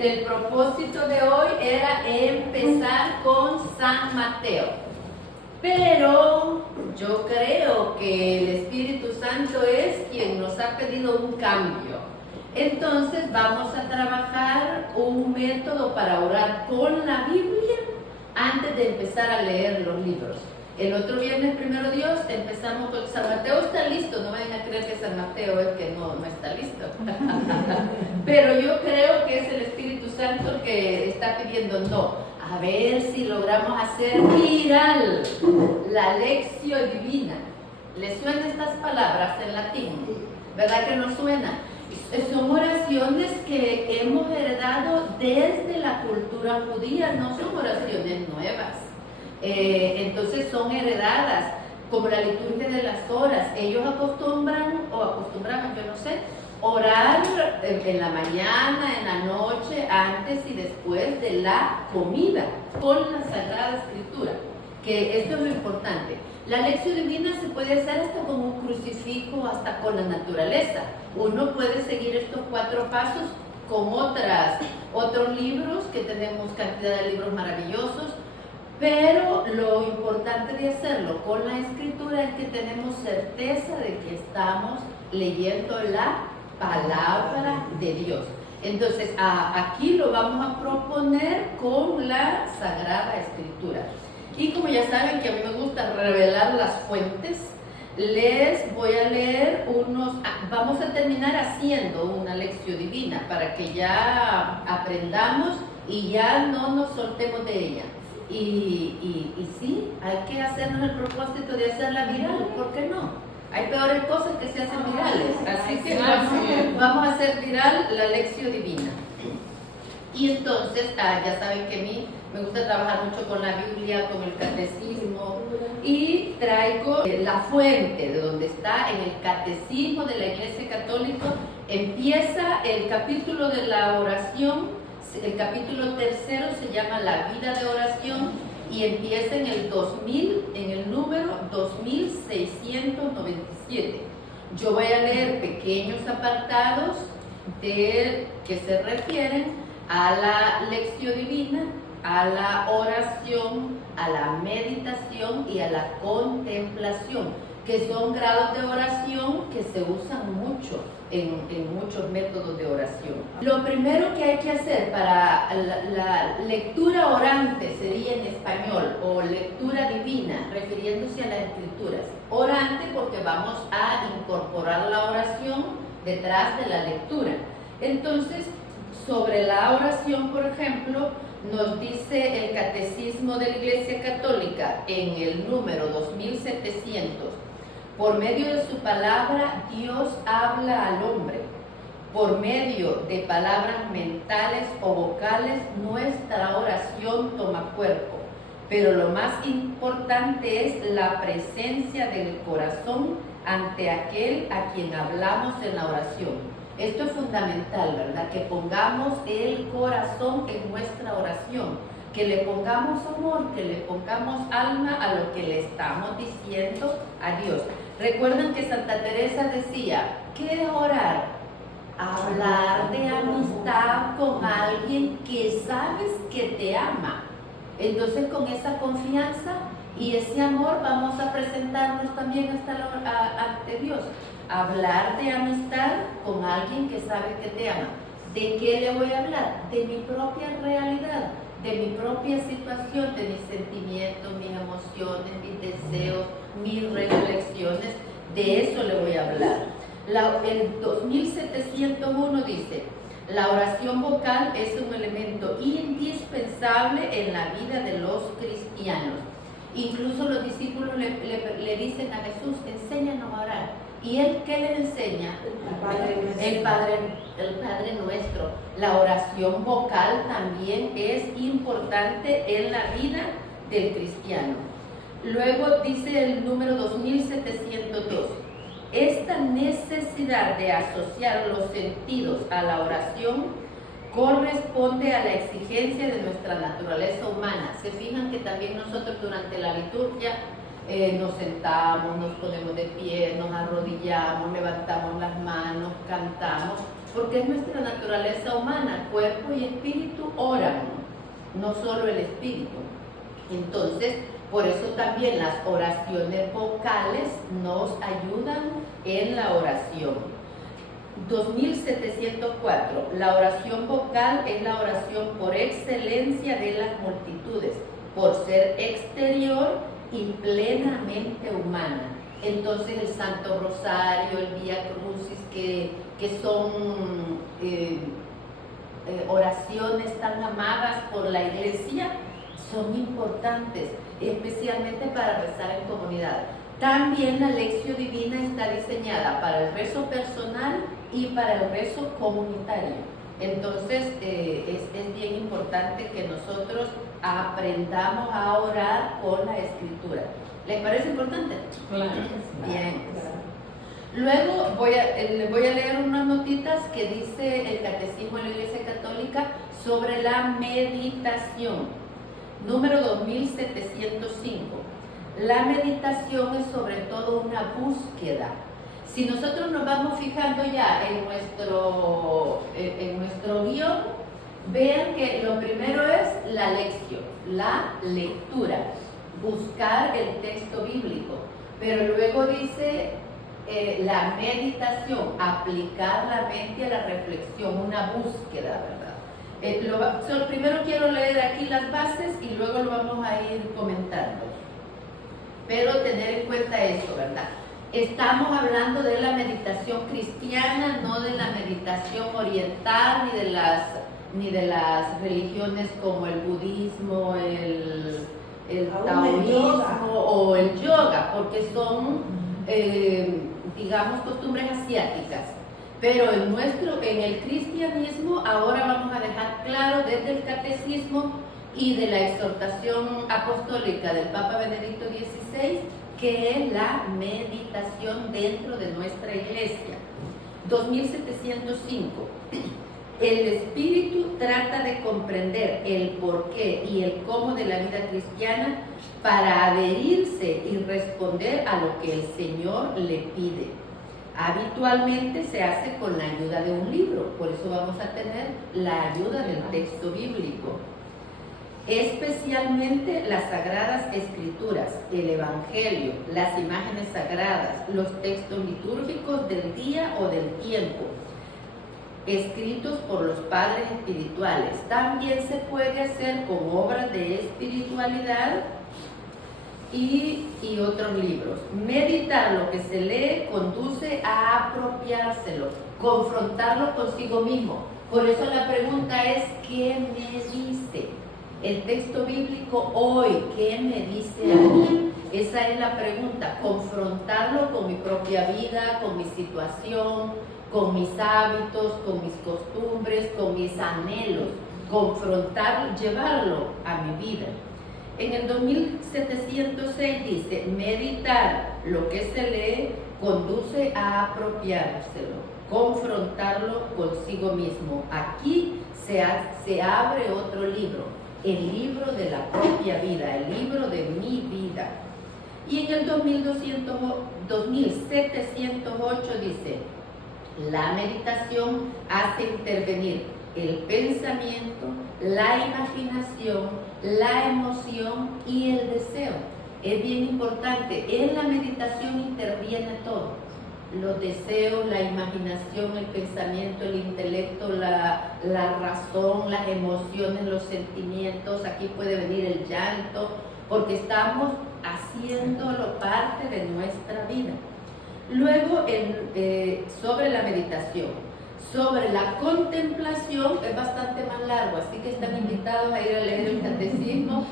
el propósito de hoy era empezar con San Mateo. Pero yo creo que el Espíritu Santo es quien nos ha pedido un cambio. Entonces vamos a trabajar un método para orar con la Biblia antes de empezar a leer los libros. El otro viernes, primero Dios, empezamos con San Mateo. Está listo, no vayan a creer que San Mateo es que no está listo. Pero yo creo que es el Espíritu Santo el que está pidiendo no. A ver si logramos hacer viral la Lectio Divina. ¿Les suenan estas palabras en latín? ¿Verdad que no suena? Son oraciones que hemos heredado desde la cultura judía, no son oraciones nuevas. Entonces son heredadas, como la liturgia de las horas. Ellos acostumbraban, yo no sé, orar en la mañana, en la noche, antes y después de la comida, con la Sagrada Escritura, que esto es lo importante. La Lectio Divina se puede hacer hasta con un crucifijo, hasta con la naturaleza. Uno puede seguir estos 4 pasos con otros libros, que tenemos cantidad de libros maravillosos, pero lo importante de hacerlo con la Escritura es que tenemos certeza de que estamos leyendo la palabra de Dios. Entonces, aquí lo vamos a proponer con la Sagrada Escritura. Y como ya saben que a mí me gusta revelar las fuentes, les voy a leer vamos a terminar haciendo una lección divina para que ya aprendamos y ya no nos soltemos de ella. Y sí, hay que hacernos el propósito de hacerla viral, ¿por qué no? Hay peores cosas que se hacen virales, así que vamos a hacer viral la Lectio Divina. Y entonces, ya saben que a mí me gusta trabajar mucho con la Biblia, con el catecismo, y traigo la fuente de donde está en el catecismo de la Iglesia Católica. Empieza el capítulo de la oración, el capítulo 3 se llama La vida de oración, y empieza en el número 2697. Yo voy a leer pequeños apartados que se refieren a la lección divina, a la oración, a la meditación y a la contemplación, que son grados de oración que se usan mucho en muchos métodos de oración. Lo primero que hay que hacer para la lectura orante sería en español, o lectura divina, refiriéndose a las escrituras. Orante porque vamos a incorporar la oración detrás de la lectura. Entonces, sobre la oración, por ejemplo, nos dice el Catecismo de la Iglesia Católica en el número 2700: por medio de su palabra Dios habla al hombre. Por medio de palabras mentales o vocales nuestra oración toma cuerpo. Pero lo más importante es la presencia del corazón ante aquel a quien hablamos en la oración. Esto es fundamental, ¿verdad? Que pongamos el corazón en nuestra oración, que le pongamos amor, que le pongamos alma a lo que le estamos diciendo a Dios. Recuerdan que Santa Teresa decía, ¿qué es orar? Hablar de amistad con alguien que sabes que te ama. Entonces, con esa confianza y ese amor vamos a presentarnos también ante Dios. Hablar de amistad con alguien que sabe que te ama. ¿De qué le voy a hablar? De mi propia realidad, de mi propia situación, de mis sentimientos, mis emociones, mis deseos, mis reflexiones. De eso le voy a hablar. El 2701 dice, la oración vocal es un elemento indispensable en la vida de los cristianos. Incluso los discípulos le dicen a Jesús, enséñanos a orar. ¿Y él qué le enseña? El Padre Nuestro. La oración vocal también es importante en la vida del cristiano. Luego dice el número 2702. Esta necesidad de asociar los sentidos a la oración corresponde a la exigencia de nuestra naturaleza humana. Se fijan que también nosotros durante la liturgia nos sentamos, nos ponemos de pie, nos arrodillamos, levantamos las manos, cantamos, porque es nuestra naturaleza humana, cuerpo y espíritu oran, no solo el espíritu. Entonces, por eso también las oraciones vocales nos ayudan en la oración. 2704. La oración vocal es la oración por excelencia de las multitudes, por ser exterior y plenamente humana. Entonces el Santo Rosario, el Vía Crucis, que son oraciones tan amadas por la Iglesia, son importantes, especialmente para rezar en comunidad. También la Lección Divina está diseñada para el rezo personal y para el rezo comunitario. Entonces es bien importante que nosotros aprendamos a orar con la Escritura. ¿Les parece importante? Claro. Bien. Luego les voy a leer unas notitas que dice el Catecismo de la Iglesia Católica sobre la meditación. Número 2705. La meditación es sobre todo una búsqueda. Si nosotros nos vamos fijando ya en nuestro guión, vean que lo primero es la lección, la lectura, buscar el texto bíblico. Pero luego dice la meditación, aplicar la mente a la reflexión, una búsqueda, ¿verdad? Primero quiero leer aquí las bases y luego lo vamos a ir comentando. Pero tener en cuenta eso, ¿verdad? Estamos hablando de la meditación cristiana, no de la meditación oriental, ni de las religiones como el budismo, el taoísmo o el yoga, porque son, digamos, costumbres asiáticas. Pero en el cristianismo ahora vamos a dejar claro desde el catecismo y de la exhortación apostólica del Papa Benedicto XVI, que es la meditación dentro de nuestra iglesia. 2705. El espíritu trata de comprender el porqué y el cómo de la vida cristiana para adherirse y responder a lo que el Señor le pide. Habitualmente se hace con la ayuda de un libro, por eso vamos a tener la ayuda del texto bíblico. Especialmente las Sagradas Escrituras, el Evangelio, las imágenes sagradas, los textos litúrgicos del día o del tiempo, escritos por los padres espirituales. También se puede hacer con obras de espiritualidad y otros libros. Meditar lo que se lee conduce a apropiárselo, confrontarlo consigo mismo. Por eso la pregunta es, ¿qué me dice el texto bíblico hoy? ¿Qué me dice a mí? Esa es la pregunta, confrontarlo con mi propia vida, con mi situación, con mis hábitos, con mis costumbres, con mis anhelos, confrontarlo, llevarlo a mi vida. En el 2706 dice, meditar lo que se lee conduce a apropiárselo, confrontarlo consigo mismo. Aquí se abre otro libro, el libro de la propia vida, el libro de mi vida. Y en el 2708 dice, la meditación hace intervenir el pensamiento, la imaginación, la emoción y el deseo. Es bien importante, en la meditación interviene todo. Los deseos, la imaginación, el pensamiento, el intelecto, la razón, las emociones, los sentimientos. Aquí puede venir el llanto, porque estamos haciéndolo parte de nuestra vida. Luego, sobre la meditación. Sobre la contemplación es bastante más largo, así que están invitados a ir a leer el catecismo.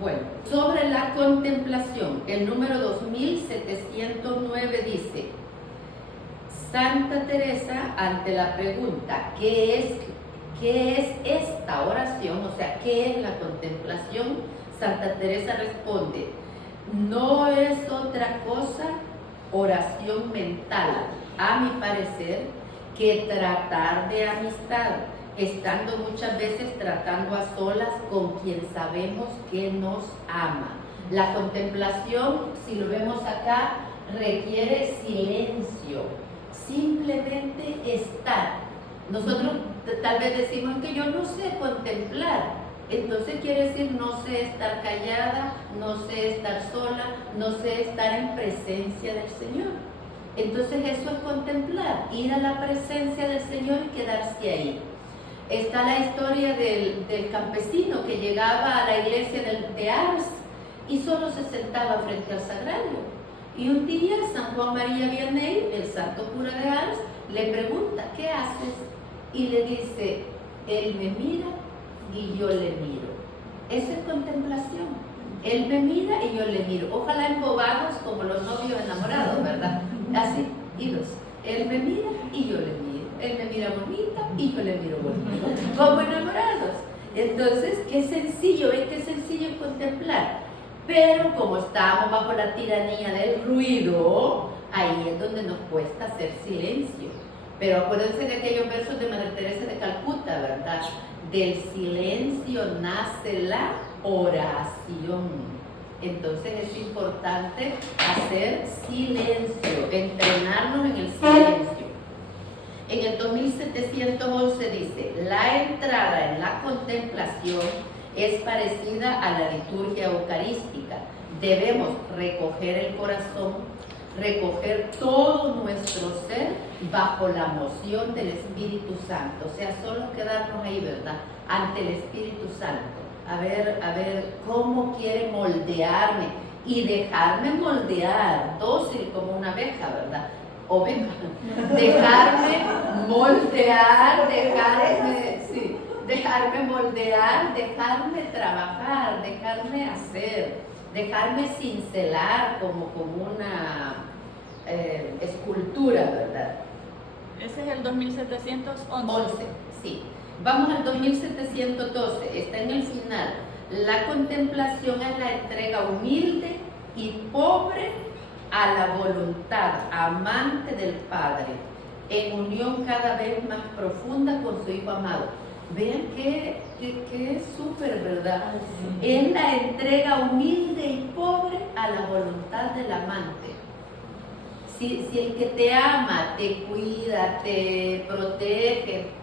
Bueno, sobre la contemplación, el número 2709 dice, Santa Teresa, ante la pregunta, ¿qué es esta oración? O sea, ¿qué es la contemplación? Santa Teresa responde, no es otra cosa oración mental, a mi parecer, que tratar de amistad, estando muchas veces tratando a solas con quien sabemos que nos ama. La contemplación, si lo vemos acá, requiere silencio, simplemente estar. Nosotros tal vez decimos que yo no sé contemplar. Entonces quiere decir no sé estar callada, no sé estar sola, no sé estar en presencia del Señor. Entonces eso es contemplar, ir a la presencia del Señor y quedarse ahí. Está la historia del campesino que llegaba a la iglesia de Ars y solo se sentaba frente al sagrario. Y un día San Juan María Vianney, el santo cura de Ars, le pregunta, ¿qué haces? Y le dice, él me mira y yo le miro. Eso es contemplación. Él me mira y yo le miro. Ojalá embobados como los novios enamorados, ¿verdad? Así, idos. Él me mira y yo le miro. Él me mira bonita y yo le miro bonita. Como enamorados. Entonces, qué sencillo, ¿ven qué sencillo es contemplar? Pero como estamos bajo la tiranía del ruido, ahí es donde nos cuesta hacer silencio. Pero acuérdense de aquellos versos de Madre Teresa de Calcuta, ¿verdad? Del silencio nace la oración. Entonces es importante hacer silencio, entrenarnos en el silencio. En el 2711 dice, la entrada en la contemplación es parecida a la liturgia eucarística. Debemos recoger el corazón, recoger todo nuestro ser bajo la moción del Espíritu Santo. O sea, solo quedarnos ahí, ¿verdad? Ante el Espíritu Santo. A ver cómo quiere moldearme y dejarme moldear, dócil como una abeja, ¿verdad? Oveja. Dejarme moldear, dejarme moldear, dejarme trabajar, dejarme hacer, dejarme cincelar como una escultura, ¿verdad? Ese es el 2711. Sí. Vamos al 2712, está en el final. La contemplación es la entrega humilde y pobre a la voluntad amante del Padre, en unión cada vez más profunda con su Hijo amado. Vean que es súper, ¿verdad? Sí. Es la entrega humilde y pobre a la voluntad del amante. Si el que te ama, te cuida, te protege,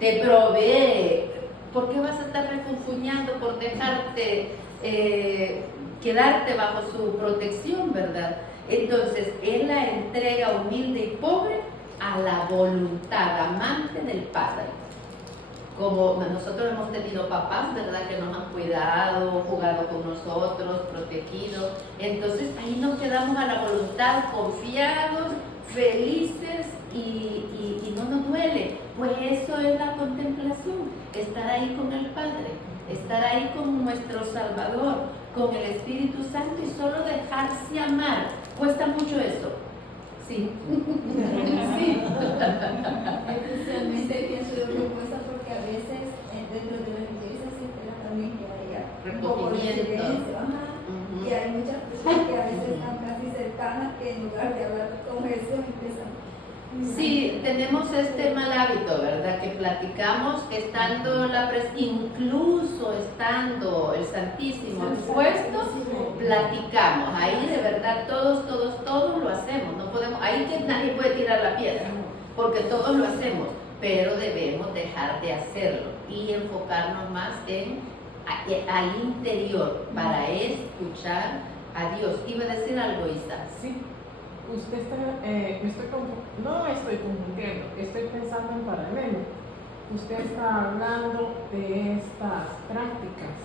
te provee, ¿por qué vas a estar refunfuñando por dejarte quedarte bajo su protección, verdad? Entonces, es la entrega humilde y pobre a la voluntad amante del Padre. Como nosotros hemos tenido papás, ¿verdad? Que nos han cuidado, jugado con nosotros, protegido. Entonces, ahí nos quedamos a la voluntad, confiados, felices y no nos duele. Pues eso es la contemplación, estar ahí con el Padre, estar ahí con nuestro Salvador, con el Espíritu Santo y solo dejarse amar. Cuesta mucho eso. Sí. Sí. Especialmente pienso yo que cuesta porque a veces dentro de la iglesia se espera también que haya un poco de silencio. Y hay muchas personas que a veces están casi cercanas que en lugar de hablar con Jesús empiezan. Sí, tenemos este mal hábito, ¿verdad? Que platicamos estando incluso estando el Santísimo expuesto, platicamos. Ahí de verdad todos lo hacemos. No podemos, ahí que nadie puede tirar la piedra, porque todos lo hacemos, pero debemos dejar de hacerlo y enfocarnos más al interior para escuchar a Dios. Iba a decir algo, Isa. Sí. Usted está, no estoy confundiendo, estoy pensando en paralelo. Usted está hablando de estas prácticas,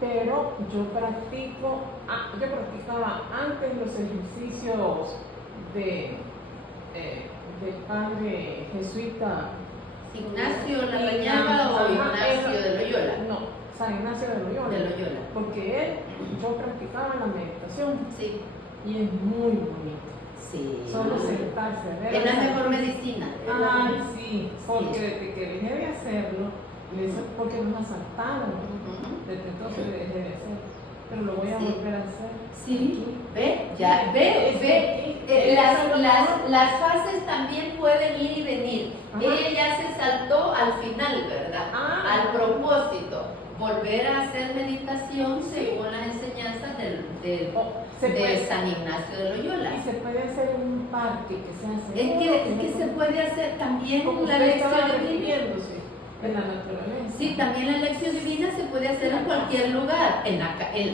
pero yo practicaba antes los ejercicios del padre jesuita Ignacio Larrañaga o Ignacio de Loyola. No, San Ignacio de Loyola. Porque yo practicaba la meditación. Sí. Y es muy bonito. Sí. Solo sentarse a ver. Es la mejor medicina. Ay, sí. Porque desde que dejé de hacerlo, porque no me asaltaron. Desde entonces dejé de hacerlo. Pero lo voy a volver a hacer. Sí. Ve. Las fases también pueden ir y venir. Ella ya se saltó al final, ¿verdad? Al propósito. Volver a hacer meditación según las enseñanzas de Se de puede- San Ignacio de Loyola. Y se puede hacer un parque que se hace. Es que se puede hacer también como la usted lección estaba divina. refiriéndose en la naturaleza. Sí, también la lección divina se puede hacer en cualquier lugar.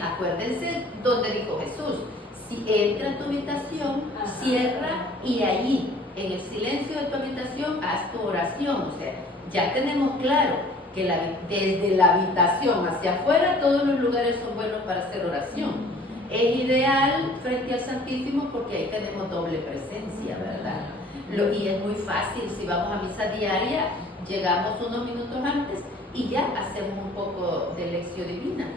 Acuérdense donde dijo Jesús, si entra a tu habitación, cierra y allí, en el silencio de tu habitación, haz tu oración. O sea, ya tenemos claro que desde la habitación hacia afuera todos los lugares son buenos para hacer oración. Es ideal frente al Santísimo porque ahí tenemos doble presencia, ¿verdad? Y es muy fácil, si vamos a misa diaria, llegamos unos minutos antes y ya hacemos un poco de lección divina.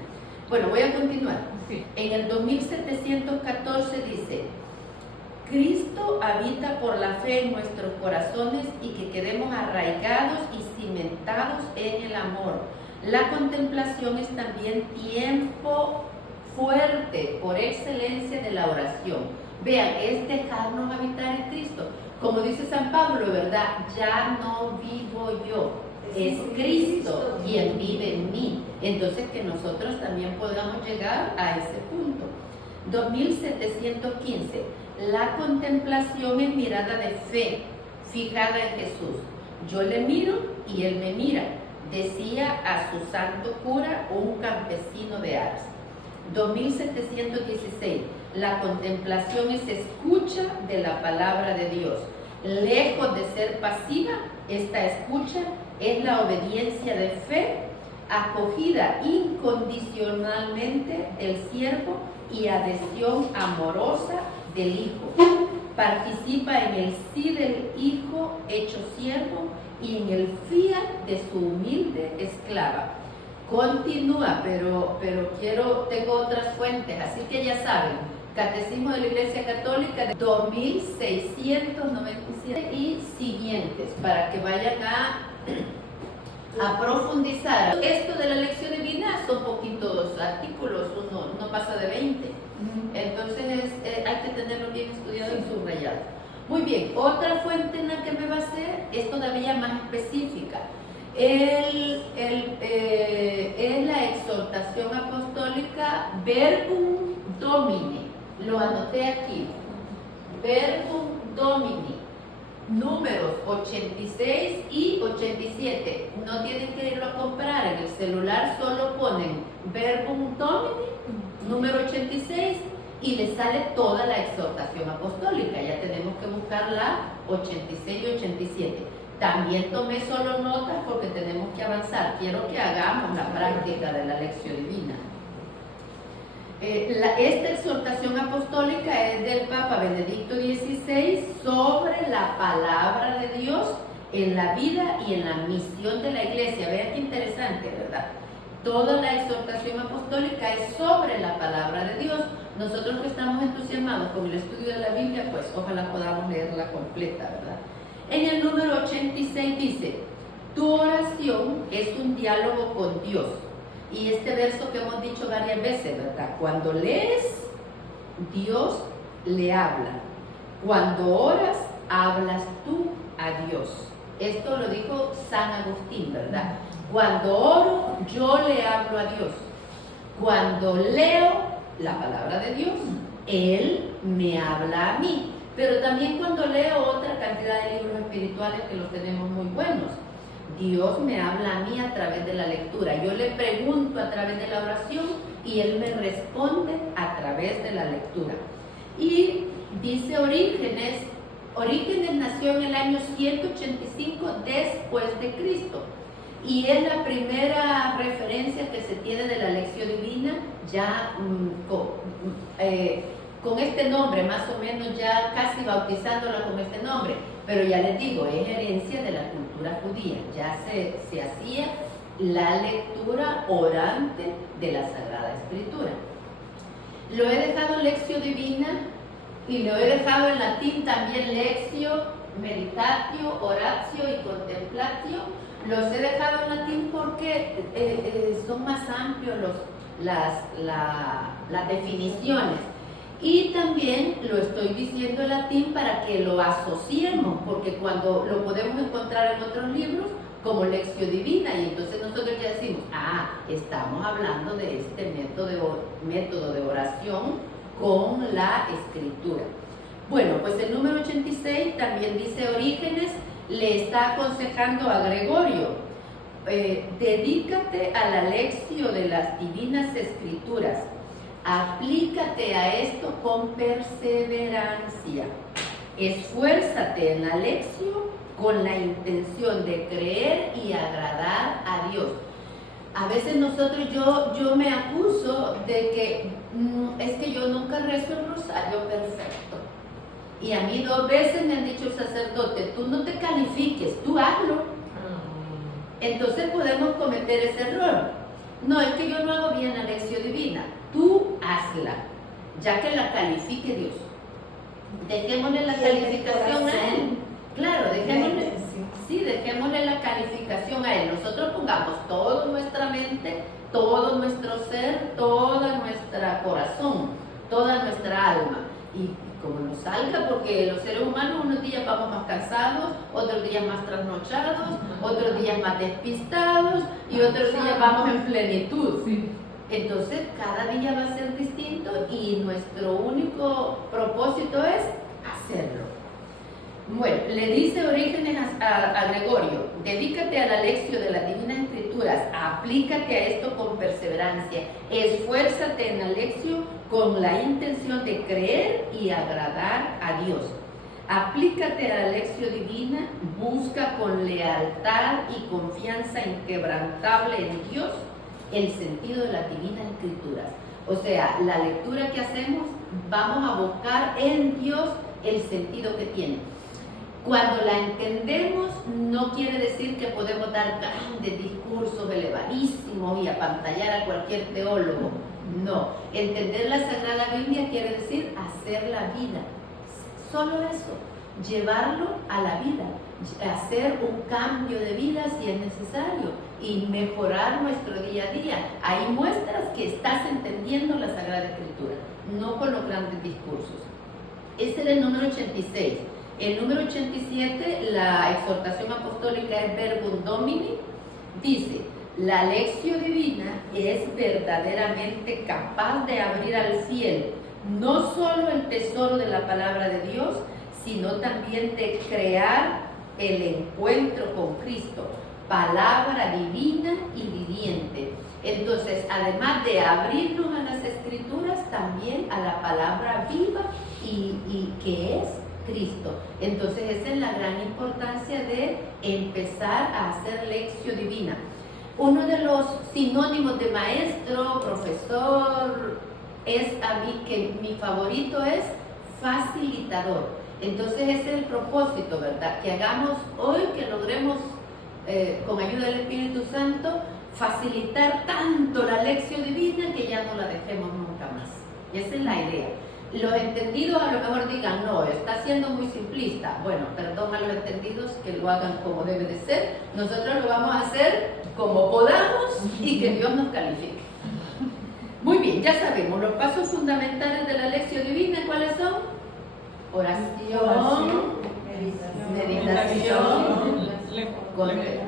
Bueno, voy a continuar. Sí. En el 2714 dice: Cristo habita por la fe en nuestros corazones y que quedemos arraigados y cimentados en el amor. La contemplación es también tiempo fuerte por excelencia de la oración. Vean, es dejarnos habitar en Cristo. Como dice San Pablo, ¿verdad? Ya no vivo yo, es Cristo quien vive en mí. Entonces que nosotros también podamos llegar a ese punto. 2715. La contemplación es mirada de fe, fijada en Jesús. Yo le miro y él me mira, decía a su santo cura un campesino de Ars. 2716. La contemplación es escucha de la palabra de Dios. Lejos de ser pasiva, esta escucha es la obediencia de fe, acogida incondicionalmente del siervo y adhesión amorosa del Hijo. Participa en el sí del Hijo hecho siervo y en el fiat de su humilde esclava. Continúa, pero tengo otras fuentes, así que ya saben, Catecismo de la Iglesia Católica de 2697 y siguientes, para que vayan a profundizar. Esto de la lección divina son poquitos artículos, uno no pasa de 20. Entonces hay que tenerlo bien estudiado y subrayado. Muy bien, otra fuente en la que me basé es todavía más específica. Es la exhortación apostólica Verbum Domini. Lo anoté aquí. Verbum Domini. Números 86 y 87. No tienen que irlo a comprar. En el celular solo ponen Verbum Domini, número 86, y les sale toda la exhortación apostólica. Ya tenemos que buscar la 86 y 87. También tomé solo notas porque tenemos que avanzar. Quiero que hagamos la práctica de la lección divina. Esta exhortación apostólica es del Papa Benedicto XVI sobre la palabra de Dios en la vida y en la misión de la Iglesia. Vean qué interesante, ¿verdad? Toda la exhortación apostólica es sobre la palabra de Dios. Nosotros que estamos entusiasmados con el estudio de la Biblia, pues ojalá podamos leerla completa, ¿verdad? En el número 86 dice: tu oración es un diálogo con Dios. Y este verso que hemos dicho varias veces, ¿verdad? Cuando lees, Dios le habla. Cuando oras, hablas tú a Dios. Esto lo dijo San Agustín, ¿verdad? Cuando oro, yo le hablo a Dios. Cuando leo la palabra de Dios, Él me habla a mí. Pero también cuando leo otra cantidad de libros espirituales que los tenemos muy buenos, Dios me habla a mí a través de la lectura. Yo le pregunto a través de la oración y Él me responde a través de la lectura. Y dice Orígenes nació en el año 185 después de Cristo. Y es la primera referencia que se tiene de la lección divina, ya con este nombre, más o menos ya casi bautizándola con este nombre. Pero ya les digo, es herencia de la cultura judía. Ya se hacía la lectura orante de la Sagrada Escritura. Lo he dejado lección divina y lo he dejado en latín también lectio, meditatio, oratio y contemplatio. Los he dejado en latín porque son más amplios las definiciones. Y también lo estoy diciendo en latín para que lo asociemos, porque cuando lo podemos encontrar en otros libros como lección divina, y entonces nosotros ya decimos, estamos hablando de este método de oración con la escritura. Bueno, pues el número 86 también dice Orígenes, le está aconsejando a Gregorio, dedícate a la lección de las divinas escrituras, aplícate a esto con perseverancia, esfuérzate en la lección con la intención de creer y agradar a Dios. A veces nosotros, yo me acuso de que es que yo nunca rezo el rosario perfecto. Y a mí 2 veces me han dicho el sacerdote, tú no te califiques, tú hazlo. Entonces podemos cometer ese error. No, es que yo no hago bien la lección divina. Tú hazla, ya que la califique Dios. Dejémosle la calificación a Él. Claro, dejémosle la calificación a Él. Nosotros pongamos toda nuestra mente, todo nuestro ser, todo nuestro corazón, toda nuestra alma. Y como nos salga, porque los seres humanos unos días vamos más cansados, otros días más trasnochados, otros días más despistados y otros días vamos en plenitud. Sí. Entonces cada día va a ser distinto y nuestro único propósito es hacerlo. Bueno, le dice Orígenes a Gregorio, dedícate a la lección de las divinas escrituras, aplícate a esto con perseverancia, esfuérzate en la lección con la intención de creer y agradar a Dios. Aplícate a la lección divina, busca con lealtad y confianza inquebrantable en Dios el sentido de las divinas escrituras. O sea, la lectura que hacemos, vamos a buscar en Dios el sentido que tiene. Cuando la entendemos, no quiere decir que podemos dar grandes discursos elevadísimos y apantallar a cualquier teólogo. No, entender la Sagrada Biblia quiere decir hacer la vida. Solo eso, llevarlo a la vida, hacer un cambio de vida si es necesario y mejorar nuestro día a día. Ahí muestras que estás entendiendo la Sagrada Escritura, no con los grandes discursos. Ese era el número 86. El número 87, la exhortación apostólica es Verbum Domini, dice, la lección divina es verdaderamente capaz de abrir al fiel no solo el tesoro de la palabra de Dios, sino también de crear el encuentro con Cristo, palabra divina y viviente. Entonces, además de abrirnos a las Escrituras, también a la palabra viva y que es Cristo. Entonces esa es la gran importancia de empezar a hacer lección divina. Uno de los sinónimos de maestro, profesor, es a mí que mi favorito es facilitador. Entonces ese es el propósito, ¿verdad? Que hagamos hoy, que logremos con ayuda del Espíritu Santo facilitar tanto la lección divina que ya no la dejemos nunca más. Y esa es la idea. Los entendidos a lo mejor digan, no, está siendo muy simplista. Bueno, perdón a los entendidos que lo hagan como debe de ser. Nosotros lo vamos a hacer como podamos y que Dios nos califique. Muy bien, ya sabemos los pasos fundamentales de la lección divina. ¿Cuáles son? Oración, meditación.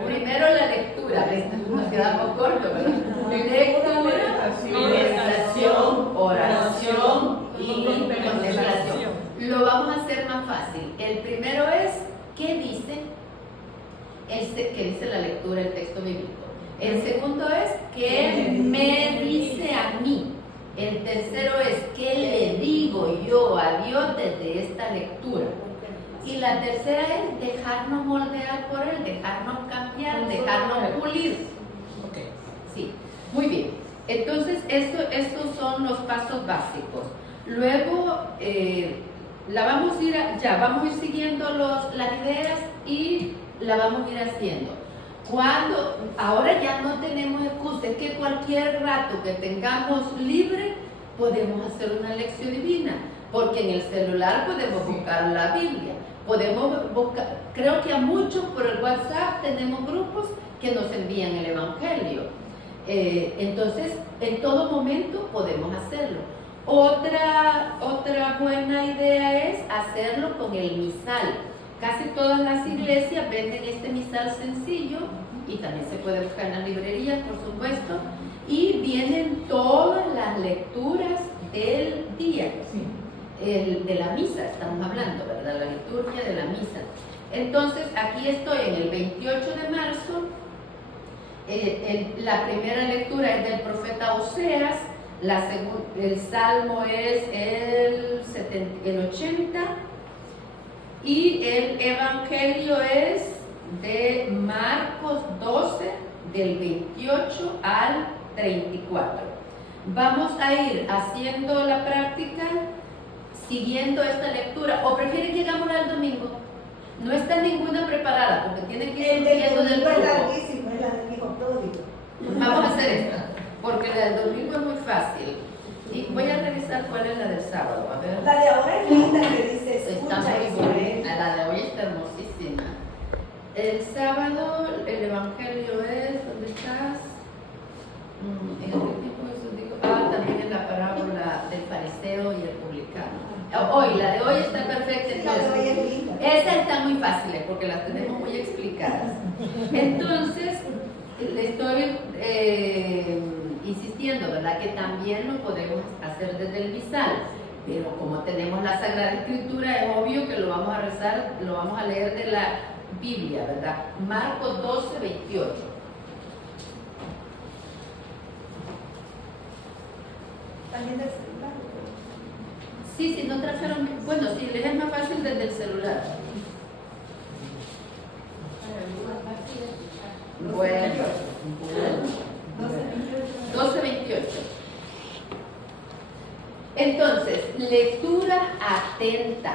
Primero la lectura, nos quedamos cortos, ¿verdad? Lectura, meditación, oración y contemplación. Lo vamos a hacer más fácil. El primero es, ¿qué dice? ¿Qué dice la lectura, el texto bíblico? El segundo es, ¿qué me dice a mí? El tercero es, ¿qué le digo yo a Dios desde esta lectura? Y la tercera es dejarnos moldear por Él, dejarnos cambiar, dejarnos pulir. Sí, muy bien. Entonces, estos son los pasos básicos. Luego, vamos a ir siguiendo las ideas y la vamos a ir haciendo. Ahora ya no tenemos excusa, es que cualquier rato que tengamos libre, podemos hacer una lección divina, porque en el celular podemos buscar la Biblia. Podemos buscar, creo que a muchos por el WhatsApp tenemos grupos que nos envían el Evangelio. Entonces, en todo momento podemos hacerlo. Otra buena idea es hacerlo con el misal. Casi todas las iglesias venden este misal sencillo y también se puede buscar en las librerías, por supuesto. Y vienen todas las lecturas del día. Sí. De la misa, estamos hablando, ¿verdad? La liturgia de la misa. Entonces, aquí estoy en el 28 de marzo. La primera lectura es del profeta Oseas, el salmo es el 80 y el evangelio es de Marcos 12, del 28 al 34. Vamos a ir haciendo la práctica siguiendo esta lectura, o prefieren que hagamos al domingo. No está ninguna preparada porque tiene que ir surgiendo del grupo. Es larguísimo, es la del hijo pródigo. Vamos a hacer esta, porque la del domingo es muy fácil. Y voy a revisar cuál es la del sábado. A ver. La de ahora es linda, que dice Está escucha muy Israel. bonita, la de hoy está hermosísima. El sábado, el evangelio es, ¿dónde estás? En el tiempo de Jesús digo, también en la parábola del fariseo y el publicano. Hoy, la de hoy está perfecta. Sí, la de hoy es linda. Esas están muy fáciles porque las tenemos muy explicadas. Entonces, le estoy insistiendo, ¿verdad? Que también lo podemos hacer desde el misal. Pero como tenemos la Sagrada Escritura, es obvio que lo vamos a rezar, lo vamos a leer de la Biblia, ¿verdad? Marcos 12, 28. También del celular. Sí, si no trajeron, bueno, sí, les es más fácil desde el celular. Bueno, 12:28. Entonces, lectura atenta,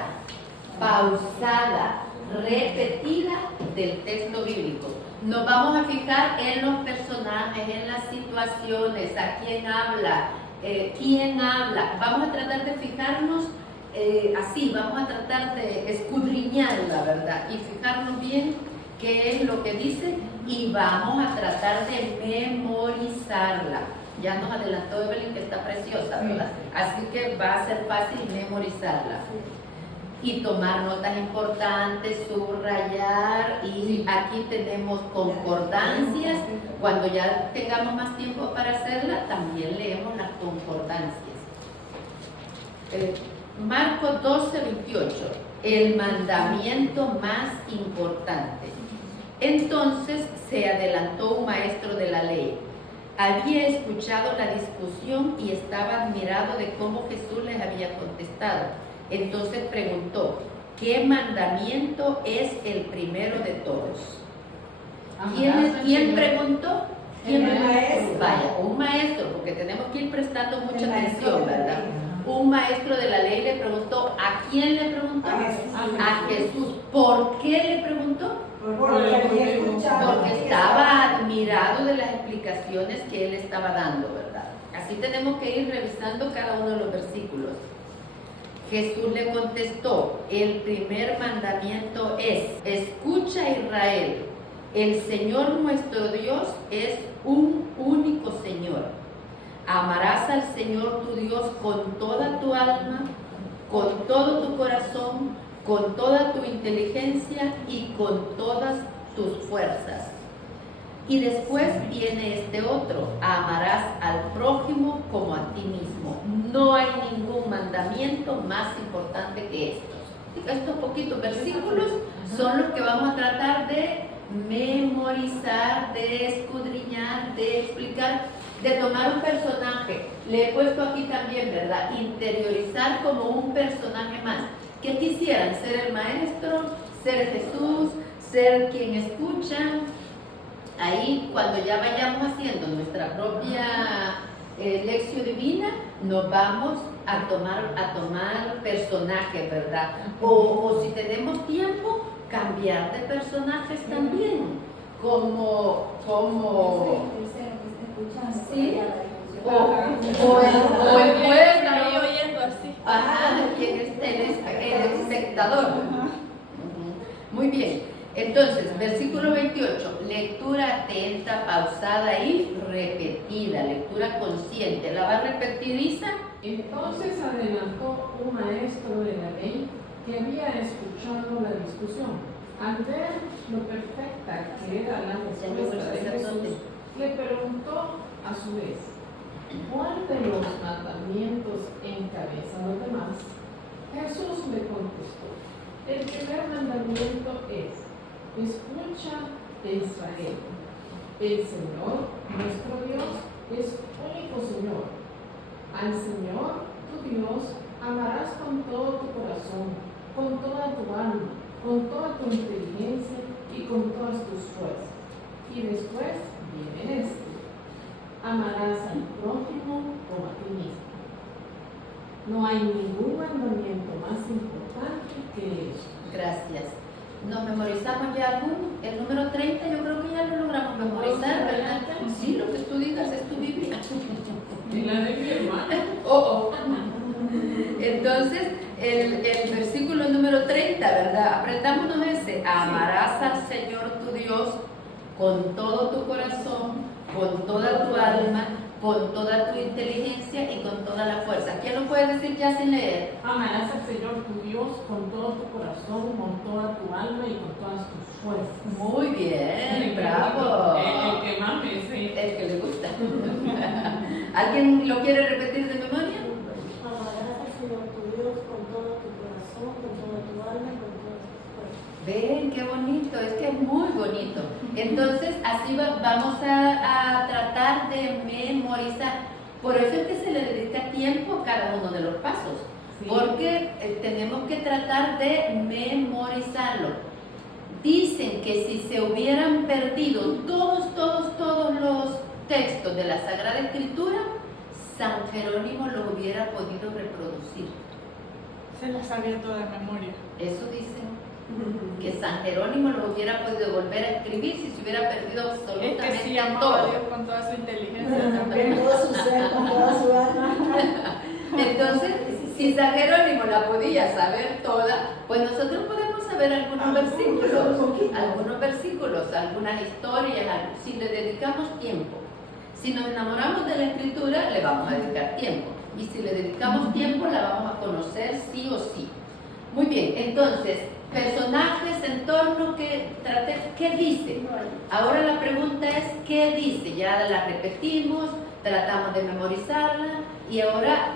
pausada, repetida del texto bíblico. Nos vamos a fijar en los personajes, en las situaciones, a quién habla. Vamos a tratar de fijarnos así, vamos a tratar de escudriñar la verdad y fijarnos bien qué es lo que dice y vamos a tratar de memorizarla. Ya nos adelantó Evelyn que está preciosa, ¿verdad? Así que va a ser fácil memorizarla. Y tomar notas importantes, subrayar, y aquí tenemos concordancias. Cuando ya tengamos más tiempo para hacerla, también leemos las concordancias. Marcos 12:28, el mandamiento más importante. Entonces se adelantó un maestro de la ley. Había escuchado la discusión y estaba admirado de cómo Jesús les había contestado. Entonces preguntó, ¿qué mandamiento es el primero de todos? ¿Quién preguntó? El maestro. Vaya, un maestro, porque tenemos que ir prestando mucha El maestro atención, de la ¿verdad? ley. Un maestro de la ley le preguntó, ¿a quién le preguntó? A Jesús. A Jesús. ¿Por qué le preguntó? Porque había escuchado. Porque estaba admirado de las explicaciones que él estaba dando, ¿verdad? Así tenemos que ir revisando cada uno de los versículos. Jesús le contestó, el primer mandamiento es, escucha Israel, el Señor nuestro Dios es un único Señor. Amarás al Señor tu Dios con toda tu alma, con todo tu corazón, con toda tu inteligencia y con todas tus fuerzas. Y después viene este otro, amarás al prójimo como a ti mismo. No hay ningún mandamiento más importante que estos. Estos poquitos versículos son los que vamos a tratar de memorizar, de escudriñar, de explicar, de tomar un personaje. Le he puesto aquí también, ¿verdad? Interiorizar como un personaje más. ¿Qué quisieran? ¿Ser el maestro? ¿Ser Jesús? ¿Ser quien escucha? Ahí, cuando ya vayamos haciendo nuestra propia lección divina, nos vamos a tomar personajes, ¿verdad? O si tenemos tiempo, cambiar de personajes también, como sí, o el pueblo, Estaba oyendo así. quien es el espectador. Ujú. Muy bien. Entonces, versículo 28, lectura atenta, pausada y repetida, lectura consciente. ¿La va a repetir, Isa? Entonces adelantó un maestro de la ley que había escuchado la discusión. Al ver lo perfecta que era la respuesta de Jesús, le preguntó a su vez, ¿cuál de los mandamientos encabeza los demás? Jesús le contestó, el primer mandamiento es, escucha Israel, el Señor, nuestro Dios, es único Señor. Al Señor, tu Dios, amarás con todo tu corazón, con toda tu alma, con toda tu inteligencia y con todas tus fuerzas. Y después viene este, amarás al prójimo como a ti mismo. No hay ningún mandamiento más importante que eso. Gracias. ¿Nos memorizamos ya alguno? El número 30 yo creo que ya lo logramos memorizar, ¿verdad? Sí, lo que tú digas es tu Biblia. Y la de mi hermana. Oh, oh. Entonces, el versículo número 30, ¿verdad? Aprendámonos ese. Amarás al Señor tu Dios con todo tu corazón, con toda tu alma, con toda tu inteligencia y con toda la fuerza. ¿Quién lo puede decir ya sin leer? Amarás al Señor tu Dios con todo tu corazón, con toda tu alma y con todas tus fuerzas. Muy bien, bravo. El que más me sé. El que le gusta. ¿Alguien lo quiere repetir de memoria? Amarás al Señor tu Dios con todo tu corazón, con toda tu alma y con todas tus fuerzas. Ven, qué bonito, es que es muy bonito. Entonces, así vamos a tratar de memorizar. Por eso es que se le dedica tiempo a cada uno de los pasos, Sí. porque tenemos que tratar de memorizarlo. Dicen que si se hubieran perdido todos los textos de la Sagrada Escritura, San Jerónimo lo hubiera podido reproducir. Se la sabía toda de memoria. Eso dicen, que San Jerónimo lo hubiera podido volver a escribir si se hubiera perdido Es absolutamente que sí amaba a todo. Dios con toda su inteligencia. Con todo su ser, con toda su alma. Entonces, si San Jerónimo la podía saber toda, pues nosotros podemos saber algunos versículos, algunas historias, si le dedicamos tiempo. Si nos enamoramos de la Escritura, le vamos a dedicar tiempo. Y si le dedicamos tiempo, la vamos a conocer sí o sí. Muy bien, entonces, personajes, entorno, ¿qué dice? Ahora la pregunta es, ¿qué dice? Ya la repetimos, tratamos de memorizarla y ahora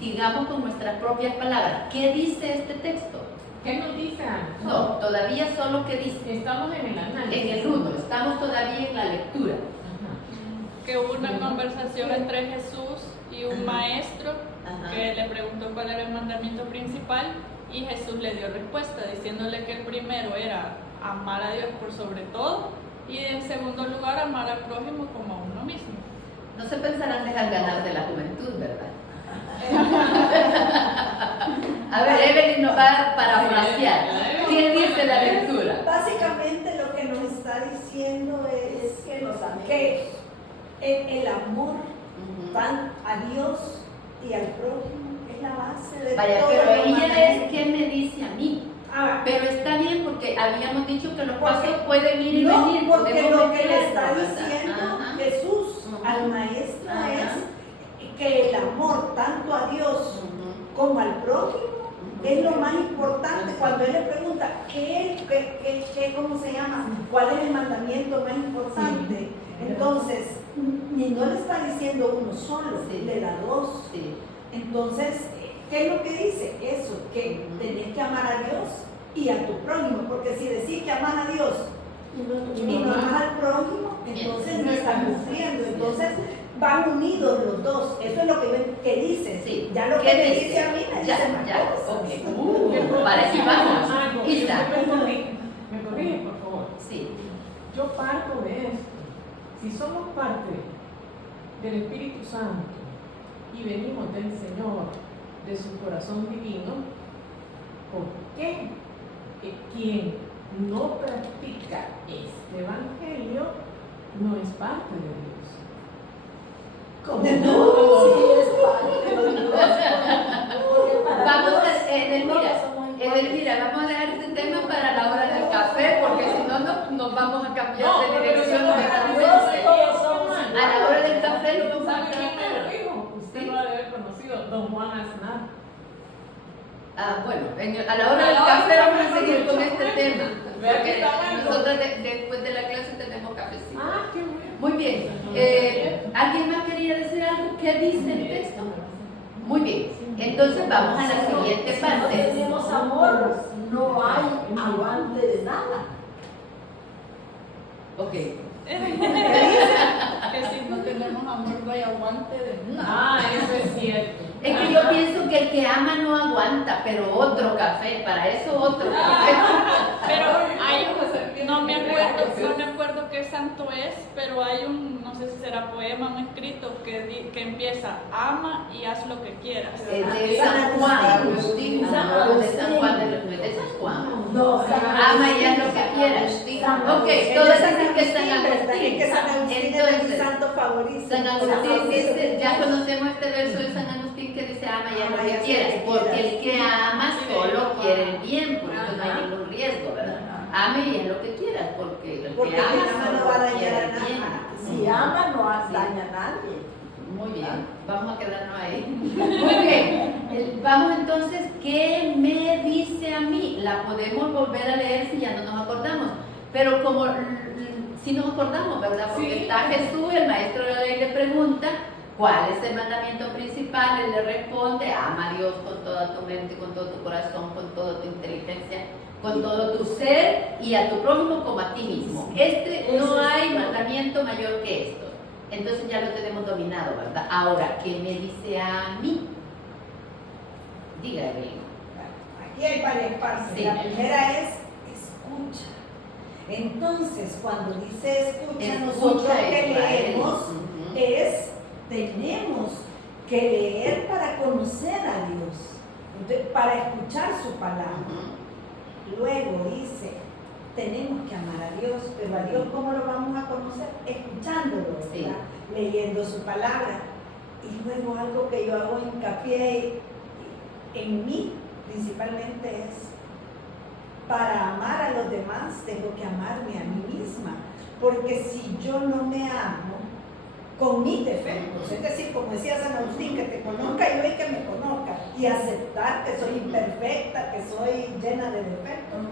digamos con nuestras propias palabras, ¿qué dice este texto? ¿Qué nos dice Ana? No, todavía solo ¿qué dice? Estamos en el análisis. En el 1, estamos todavía en la lectura. Ajá. Que hubo una conversación entre Jesús y un maestro Ajá. que le preguntó cuál era el mandamiento principal y Jesús le dio respuesta diciéndole que el primero era amar a Dios por sobre todo y en segundo lugar amar al prójimo como a uno mismo. No se pensarán dejar ganar de la juventud, ¿verdad? A ver, Evelyn nos va a parafrasear. ¿Qué dice la lectura? Básicamente lo que nos está diciendo es Que los amemos. que el amor Ujú. van a Dios y al prójimo es la base de Vaya, todo pero lo ella es mandamientos. ¿qué me dice a mí? Ah, Pero está bien porque habíamos dicho que los Porque- pasos pueden ir y no, venir. porque podemos lo que le está mezclarlo, ¿verdad? diciendo Ajá. Jesús Ujú. al maestro Ajá. es que el amor tanto a Dios Ujú. como al prójimo Ujú. es lo más importante. Cuando él le pregunta ¿cómo se llama? ¿Cuál es el mandamiento más importante? Sí. Entonces, ni no le está diciendo uno solo, Sí. le da dos. Sí. Entonces, ¿qué es lo que dice? Eso, que Ujú. tenés que amar a Dios y a tu prójimo, porque si decís que amas a Dios y no amas al prójimo, entonces no estás cumpliendo. Entonces, van unidos los dos. Eso es lo que dice. Sí. Ya lo ¿Qué que me dice? dice a mí me Ya, dice más ya, cosas. ok. Para allí vamos. Isa. ¿Me corrige, por favor? Sí. Yo parto de esto. Si somos parte del Espíritu Santo y venimos del Señor, de su corazón divino, ¿por qué quien no practica este evangelio no es parte de Dios? ¿Cómo Sí, no? es parte de Dios. Porque para Vamos Dios a, Edelmira, todos somos iguales. Edelmira, vamos a dejar este tema para la hora del café, porque si no, nos vamos a cambiar de dirección Para Dios totalmente. todos somos A la hora del café lo vamos a ¿Sabe quién me lo tratar. dijo? Usted lo ha de haber conocido, don Juan Aznar. Bueno, a la hora del café vamos a seguir con este tema, Vea que porque está bueno. nosotros después de la clase tenemos cafecito. Ah, qué bueno. Muy bien, ¿alguien más quería decir algo? algo? ¿Qué dice el texto? Muy bien. Entonces vamos a la siguiente Si no parte. tenemos amor, no hay aguante de nada. Ok. Que si no tenemos amor no hay aguante de nada. Ah, eso es cierto. Es que yo pienso que el que ama no aguanta, pero otro café, para eso otro café. Pero no me acuerdo qué santo es, pero hay no sé si será poema o escrito que empieza, ama y haz lo que quieras. Es de San Juan, Agustín, no, de San Juan, no es de San Juan. No, Ama y haz lo que quieras. Ok, todos dicen que es San Agustín. Que San Agustín es mi santo favorito. San Agustín dice, ya conocemos este verso de San Agustín que dice ama y haz lo que quieras, porque el que ama solo quiere el bien, por eso no hay ningún riesgo, ¿verdad? Ame y haz lo que quieras, porque el Porque que ama el ama no solo va a dañar quiere a el bien. nada. si ama, no daña a nadie. Muy bien, vamos a quedarnos ahí. Muy bien, vamos entonces, ¿qué me dice a mí? La podemos volver a leer si ya no nos acordamos, pero como si nos acordamos, ¿verdad? Porque está Jesús, el maestro de la ley le pregunta, ¿cuál es el mandamiento principal? Él le responde, ama a Dios con toda tu mente, con todo tu corazón, con toda tu inteligencia, con todo tu ser y a tu prójimo como a ti mismo. No hay mandamiento mayor que esto. Entonces ya lo tenemos dominado, ¿verdad? Ahora, ¿qué me dice a mí? Diga, Evelyn. Aquí hay varias partes. Sí. La primera es escucha. Entonces, cuando dice escucha, nosotros que Israel. leemos Ujú. tenemos que leer para conocer a Dios, para escuchar su palabra. Ujú. Luego dice, tenemos que amar a Dios, pero a Dios ¿cómo lo vamos a conocer? Escuchándolo, ¿verdad? Sí. Leyendo su palabra. Y luego algo que yo hago hincapié en mí, principalmente es, para amar a los demás tengo que amarme a mí misma, porque si yo no me amo con mis defectos, es decir, como decía San Agustín, que te conozca yo y que me conozca, y aceptar que soy imperfecta, que soy llena de defectos,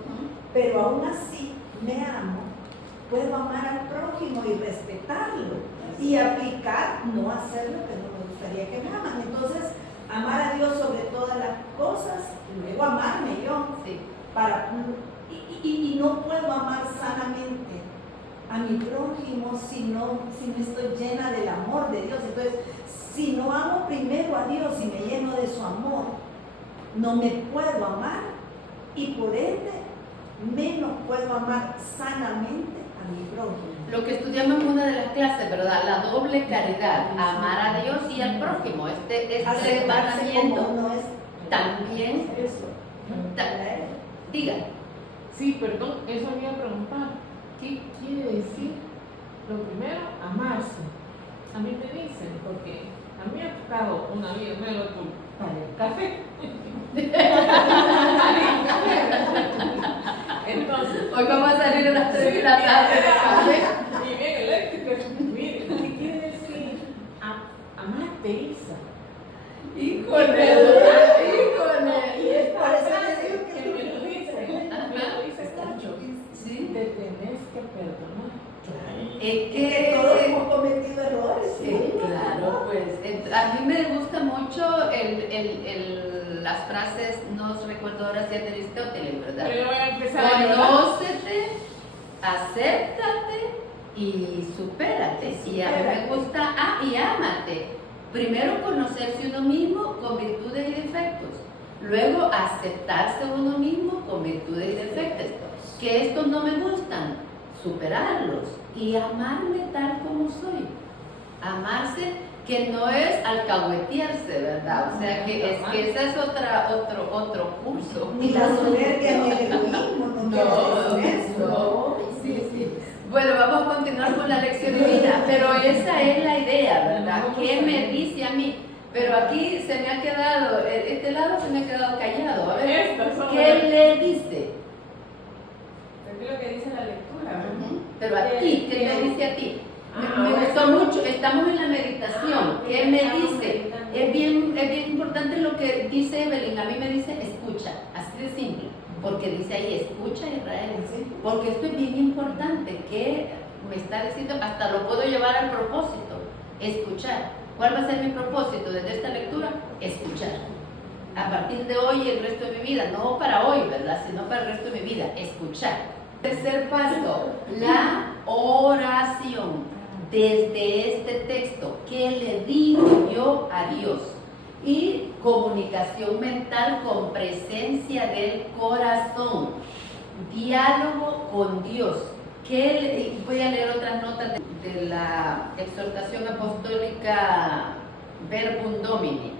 pero aún así me amo, puedo amar al prójimo y respetarlo y aplicar, no hacer lo que no me gustaría que me aman. Entonces, amar a Dios sobre todas las cosas, luego amarme yo, Sí. y no puedo amar sanamente a mi prójimo si no estoy llena del amor de Dios. Entonces, si no amo primero a Dios y me lleno de su amor, no me puedo amar y por ende menos puedo amar sanamente a mi prójimo. Lo que estudiamos en una de las clases, ¿verdad? La doble caridad, amar a Dios y al prójimo. Este Aceptarse mandamiento como uno es. también, Eso. diga, Sí, perdón, eso había preguntado. ¿Qué quiere decir? Lo primero, amarse. A mí me dicen, porque a mí me ha tocado un amigo mío para el café. Entonces, hoy vamos a salir a las 3 de la tarde de café. y bien eléctrico. Mire, ¿qué quiere decir? Amarte, Isa. Híjole, Y es Por para eso eso te digo que me lo dice. Me lo dice mucho. Sí. Te tenés que perdonar. Es que todos hemos cometido errores. Sí, claro, pues a mí me gusta mucho las frases, no recuerdo ahora si es de Aristóteles, ¿verdad? Pero voy a empezar a llorar. Conócete, acéptate y supérate. Y a mí me gusta, y ámate. Primero conocerse uno mismo con virtudes y defectos. Luego aceptarse uno mismo con virtudes y defectos. Que estos no me gustan, superarlos y amarme tal como soy. Amarse que no es alcahuetearse, ¿verdad? O sea que ese es otro curso. Ni la soberbia ni el egoísmo, no quiere decir eso. Sí. Bueno, vamos a continuar con la lección divina, pero esa es la idea, ¿verdad? ¿Qué me dice a mí? Pero aquí se me ha quedado, este lado se me ha quedado callado. A ver, ¿qué le dice? Es lo que dice la lectura. Pero a ti, ¿qué te dice a ti? Me gustó mucho, estamos en la meditación. ¿Qué me dice? Es bien importante lo que dice Evelyn. A mí me dice escucha, así de simple, porque dice ahí escucha Israel. Porque esto es bien importante. ¿Qué me está diciendo? Hasta lo puedo llevar al propósito, escuchar. ¿Cuál va a ser mi propósito desde esta lectura? Escuchar. A partir de hoy y el resto de mi vida, no para hoy, ¿verdad? Sino para el resto de mi vida, escuchar. Tercer paso, la oración. Desde este texto, ¿qué le digo yo a Dios? Y comunicación mental con presencia del corazón. Diálogo con Dios. Voy a leer otras notas de la exhortación apostólica Verbum Domini.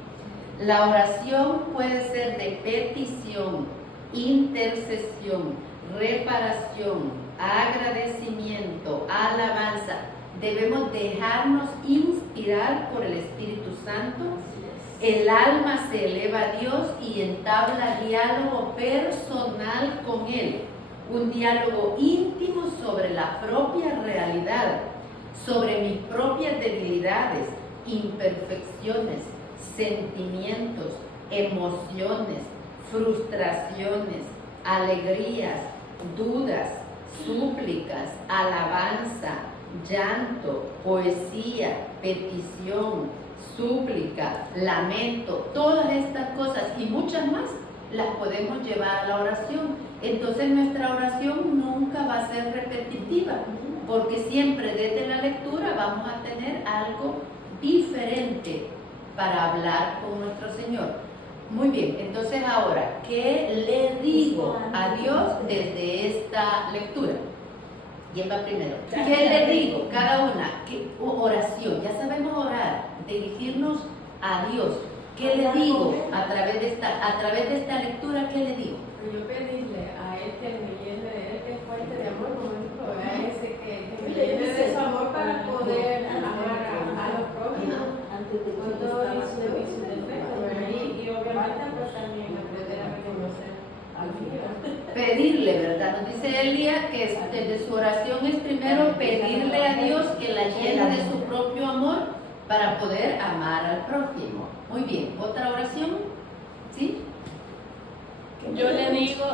La oración puede ser de petición, intercesión, reparación, agradecimiento, alabanza. Debemos dejarnos inspirar por el Espíritu Santo. El alma se eleva a Dios y entabla diálogo personal con Él. Un diálogo íntimo sobre la propia realidad, sobre mis propias debilidades, imperfecciones, sentimientos, emociones, frustraciones, alegrías, dudas, súplicas, alabanza, llanto, poesía, petición, súplica, lamento. Todas estas cosas y muchas más las podemos llevar a la oración. Entonces nuestra oración nunca va a ser repetitiva, porque siempre desde la lectura vamos a tener algo diferente para hablar con nuestro Señor. Muy bien, entonces ahora, ¿qué le digo a Dios desde esta lectura? ¿Quién va primero? ¿Qué le digo? Cada una, oración, ya sabemos orar, dirigirnos a Dios. ¿Qué le digo a través de esta lectura? ¿Qué le digo? Yo pedirle a Él que me llene de Él, que es fuente de amor, como dijo, a ese que me llene de su amor para poder amar a los prójimos con todo y su defecto, ¿verdad? Y obviamente pues también aprender a reconocer al Señor. Pedirle, ¿verdad? Nos dice Elia que desde su oración es primero pedirle a Dios que la llene de su propio amor para poder amar al prójimo. Muy bien, ¿otra oración? ¿Sí? Yo le digo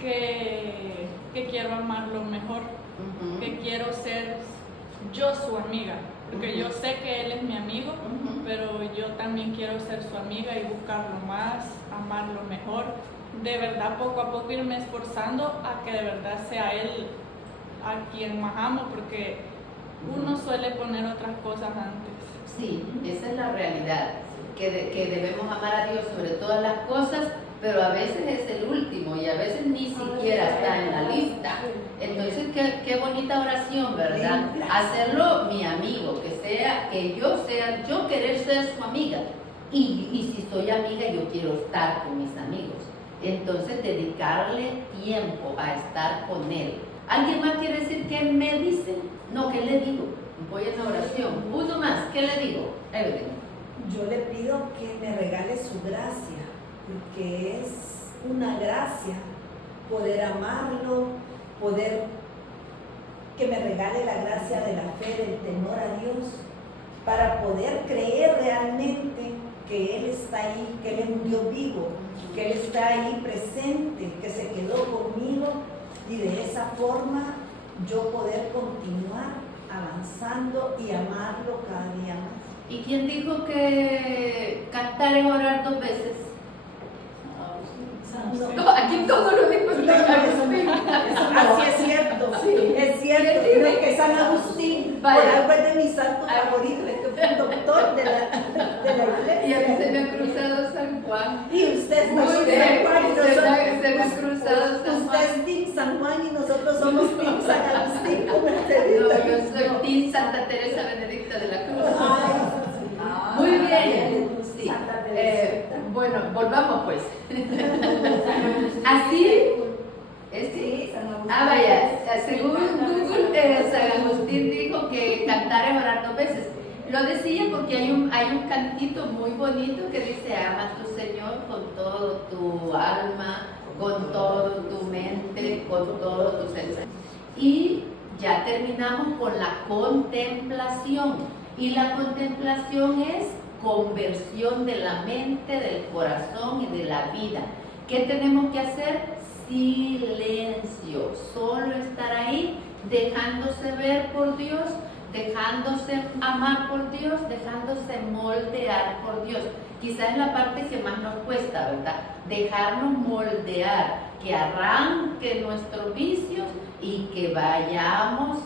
que quiero amarlo mejor, que quiero ser yo su amiga, porque yo sé que él es mi amigo, pero yo también quiero ser su amiga y buscarlo más, amarlo mejor, de verdad poco a poco irme esforzando a que de verdad sea él a quien más amo, porque uno suele poner otras cosas antes. Sí, esa es la realidad, que debemos amar a Dios sobre todas las cosas, pero a veces es el último y a veces ni siquiera está en la lista. Entonces, qué bonita oración, ¿verdad? Hacerlo mi amigo, que yo querer ser su amiga. Y si soy amiga, yo quiero estar con mis amigos. Entonces, dedicarle tiempo a estar con él. ¿Alguien más quiere decir qué me dice? No, ¿qué le digo? Voy a la oración. Uno más, ¿qué le digo? Evelyn. Yo le pido que me regale su gracia, porque es una gracia poder amarlo, que me regale la gracia de la fe, del temor a Dios, para poder creer realmente que Él está ahí, que Él es un Dios vivo, que Él está ahí presente, que se quedó conmigo, y de esa forma yo poder continuar avanzando y amarlo cada día más. ¿Y quién dijo que cantar es orar 2 veces? No, aquí todo lo dijo Así es cierto, sí, es cierto. No es que San Agustín, por algo es de mis santos favoritos, es que fue un doctor de la iglesia. Y a mí se me ha cruzado San Juan. Y usted no es Muy San bien, Juan y se me ha cruzado San Juan. usted es Team San Juan y nosotros somos Team San Agustín. No, yo soy Team Santa Teresa Benedicta de la Cruz. Muy bien. Sí. Bueno, volvamos pues. Así. Sí, San Agustín. Vaya, según Google, San Agustín dijo que cantar es orar 2 veces. Lo decía porque hay un cantito muy bonito que dice: ama a tu Señor con todo tu alma, con todo tu mente, con todo tu ser. Y ya terminamos con la contemplación. Y la contemplación es conversión de la mente, del corazón y de la vida. ¿Qué tenemos que hacer? Silencio, solo estar ahí, dejándose ver por Dios, dejándose amar por Dios, dejándose moldear por Dios. Quizás es la parte que más nos cuesta, ¿verdad? Dejarnos moldear, que arranque nuestros vicios y que vayamos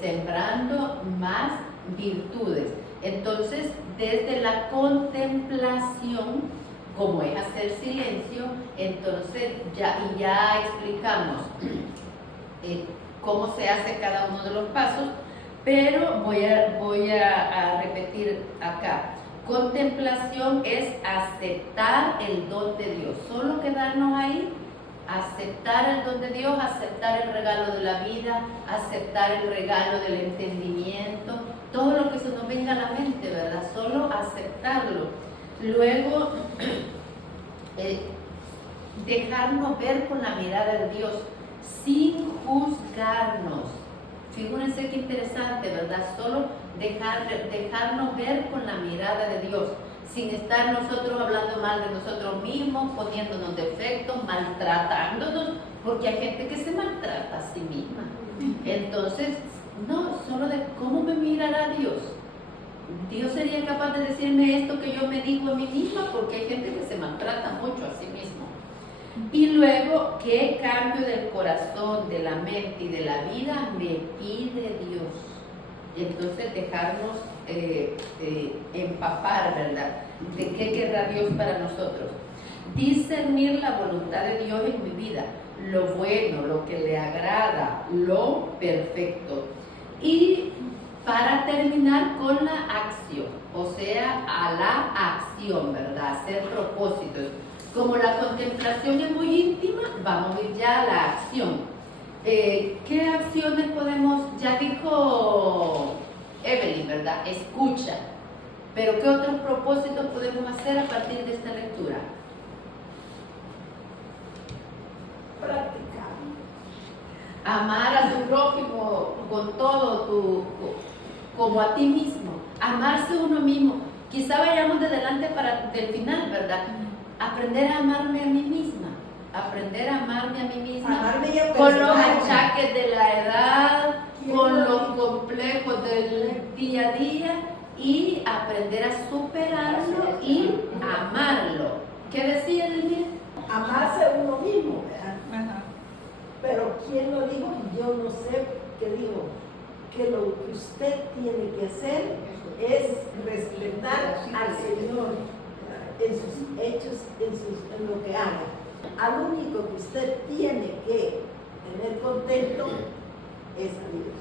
sembrando más virtudes. Entonces, desde la contemplación, como es hacer silencio, entonces ya explicamos cómo se hace cada uno de los pasos, pero voy a repetir acá. Contemplación es aceptar el don de Dios, solo quedarnos ahí, aceptar el don de Dios, aceptar el regalo de la vida, aceptar el regalo del entendimiento, todo lo que se nos venga a la mente, ¿verdad? Solo aceptarlo. Luego, dejarnos ver con la mirada de Dios, sin juzgarnos. Figúrense qué interesante, ¿verdad? Solo dejarnos ver con la mirada de Dios, sin estar nosotros hablando mal de nosotros mismos, poniéndonos defectos, maltratándonos, porque hay gente que se maltrata a sí misma. Entonces, no, solo de cómo me mirará Dios. Dios sería capaz de decirme esto que yo me digo a mí misma, porque hay gente que se maltrata mucho a sí mismo. Y luego, ¿qué cambio del corazón, de la mente y de la vida me pide Dios? Y entonces dejarnos empapar, ¿verdad? ¿De qué querrá Dios para nosotros? Discernir la voluntad de Dios en mi vida, lo bueno, lo que le agrada, lo perfecto. Y para terminar con la acción, o sea, a la acción, ¿verdad? Hacer propósitos. Como la contemplación es muy íntima, vamos a ir ya a la acción. ¿Qué acciones podemos? Ya dijo Evelyn, ¿verdad? Escucha. Pero ¿qué otros propósitos podemos hacer a partir de esta lectura? Practicar. Amar a tu prójimo con todo como a ti mismo. Amarse uno mismo. Quizá vayamos de delante del final, ¿verdad? Aprender a amarme a mí misma. Aprender a amarme a mí misma. Con los achaques de la edad, con los complejos del día a día, y aprender a superarlo y amarlo. ¿Qué decía Elvira? Amarse a uno mismo, ¿verdad? Ajá. Pero ¿quién lo dijo? Yo no sé qué digo. Que lo que usted tiene que hacer es respetar al Señor en sus hechos, en lo que haga. Al único que usted tiene que tener contento es a Dios.